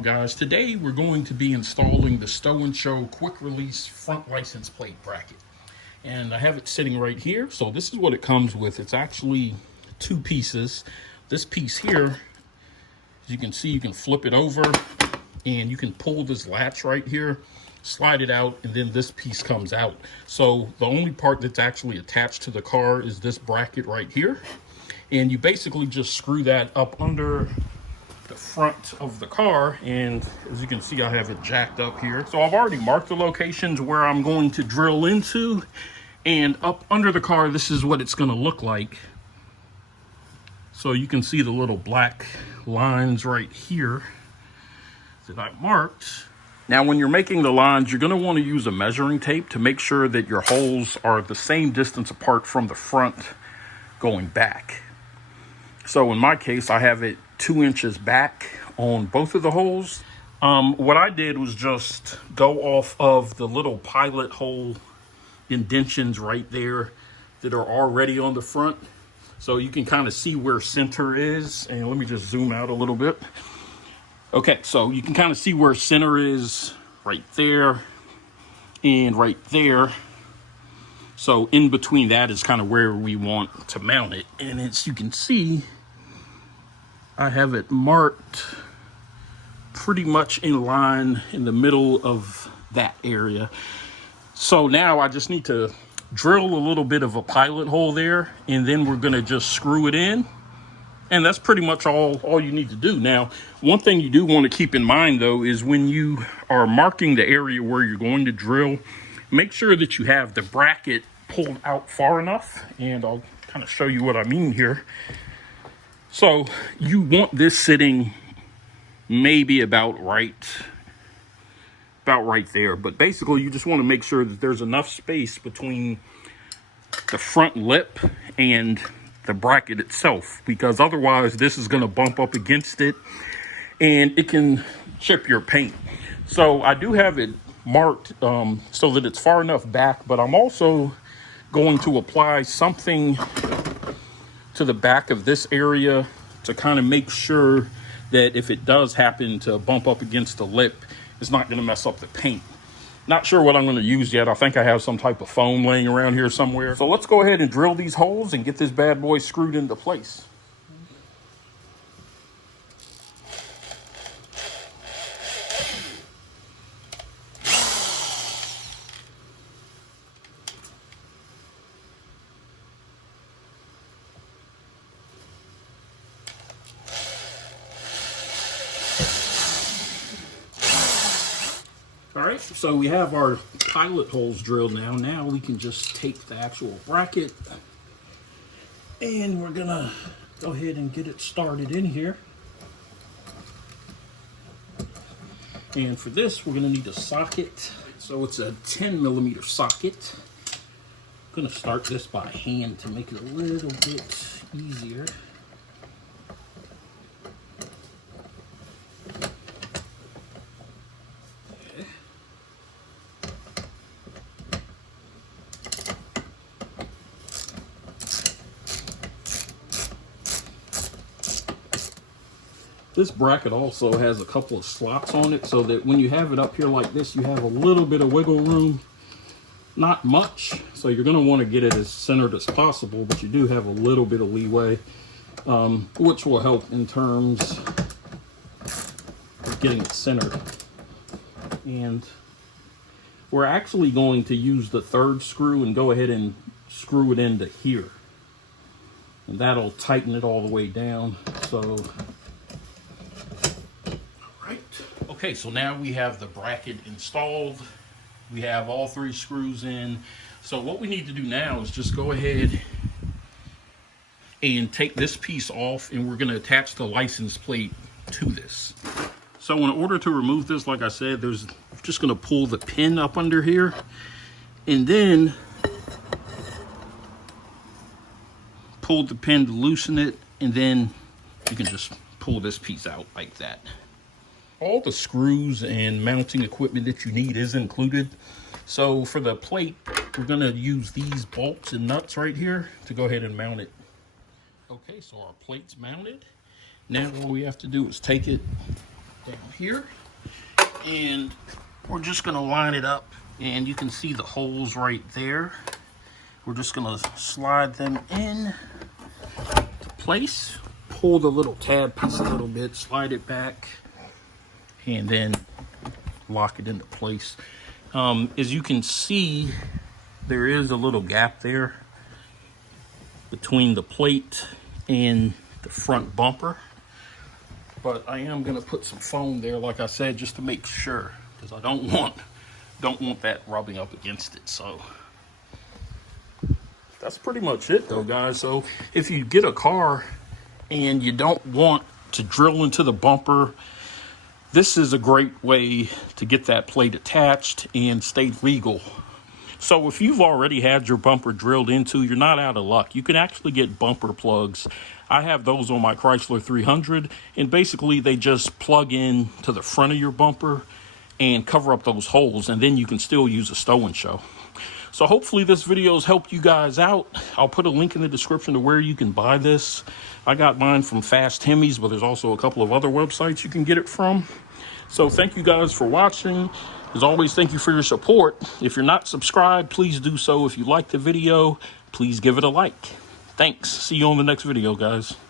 on, guys? Today we're going to be installing the Stow & Show quick release front license plate bracket, and I have it sitting right here. So this is what it comes with. It's actually two pieces. This piece here, as you can see, you can flip it over and you can pull this latch right here, slide it out, and then this piece comes out. So the only part that's actually attached to the car is this bracket right here, and you basically just screw that up under the front of the car. And as you can see, I have it jacked up here. So I've already marked the locations where I'm going to drill into, and up under the car, this is what it's going to look like. So you can see the little black lines right here that I marked. Now, when you're making the lines, you're going to want to use a measuring tape to make sure that your holes are the same distance apart from the front going back. So in my case, I have it 2 inches back on both of the holes. What I did was just go off of the little pilot hole indentions right there that are already on the front. So you can kind of see where center is. And let me just zoom out a little bit. Okay, so you can kind of see where center is right there and right there. So in between that is kind of where we want to mount it. And as you can see, I have it marked pretty much in line in the middle of that area. So now I just need to drill a little bit of a pilot hole there, and then we're going to just screw it in. And that's pretty much all you need to do. Now, one thing you do want to keep in mind, though, is when you are marking the area where you're going to drill, make sure that you have the bracket pulled out far enough. And I'll kind of show you what I mean here. So you want this sitting maybe about right there. But basically, you just want to make sure that there's enough space between the front lip and the bracket itself, because otherwise this is going to bump up against it and it can chip your paint. So I do have it marked so that it's far enough back, but I'm also going to apply something to the back of this area to kind of make sure that if it does happen to bump up against the lip, it's not going to mess up the paint. Not sure what I'm going to use yet. I think I have some type of foam laying around here somewhere. So let's go ahead and drill these holes and get this bad boy screwed into place. All right, so we have our pilot holes drilled now. Now we can just take the actual bracket and we're gonna go ahead and get it started in here. And for this, we're gonna need a socket. So it's a 10mm socket. I'm gonna start this by hand to make it a little bit easier. This bracket also has a couple of slots on it so that when you have it up here like this, you have a little bit of wiggle room. Not much, so you're going to want to get it as centered as possible, but you do have a little bit of leeway, which will help in terms of getting it centered. And we're actually going to use the third screw and go ahead and screw it into here. And that'll tighten it all the way down. So okay, so now we have the bracket installed. We have all 3 screws in. So what we need to do now is just go ahead and take this piece off, and we're going to attach the license plate to this. So in order to remove this, like I said, there's just going to pull the pin up under here, and then pull the pin to loosen it, and then you can just pull this piece out like that. All the screws and mounting equipment that you need is included. So for the plate, we're going to use these bolts and nuts right here to go ahead and mount it. Okay, so our plate's mounted. Now all we have to do is take it down here. And we're just gonna line it up, and you can see the holes right there. We're just gonna slide them in to place, pull the little tab piece a little bit, slide it back, and then lock it into place. As you can see, there is a little gap there between the plate and the front bumper, but I am going to put some foam there, like I said, just to make sure, because I don't want that rubbing up against it. So that's pretty much it though, guys. So if you get a car and you don't want to drill into the bumper, this is a great way to get that plate attached and stay legal. So if you've already had your bumper drilled into, you're not out of luck. You can actually get bumper plugs. I have those on my Chrysler 300, and basically they just plug in to the front of your bumper and cover up those holes, and then you can still use a stow and show. So hopefully this video has helped you guys out. I'll put a link in the description to where you can buy this. I got mine from Fast Hemis, but there's also a couple of other websites you can get it from. So thank you guys for watching. As always, thank you for your support. If you're not subscribed, please do so. If you like the video, please give it a like. Thanks. See you on the next video, guys.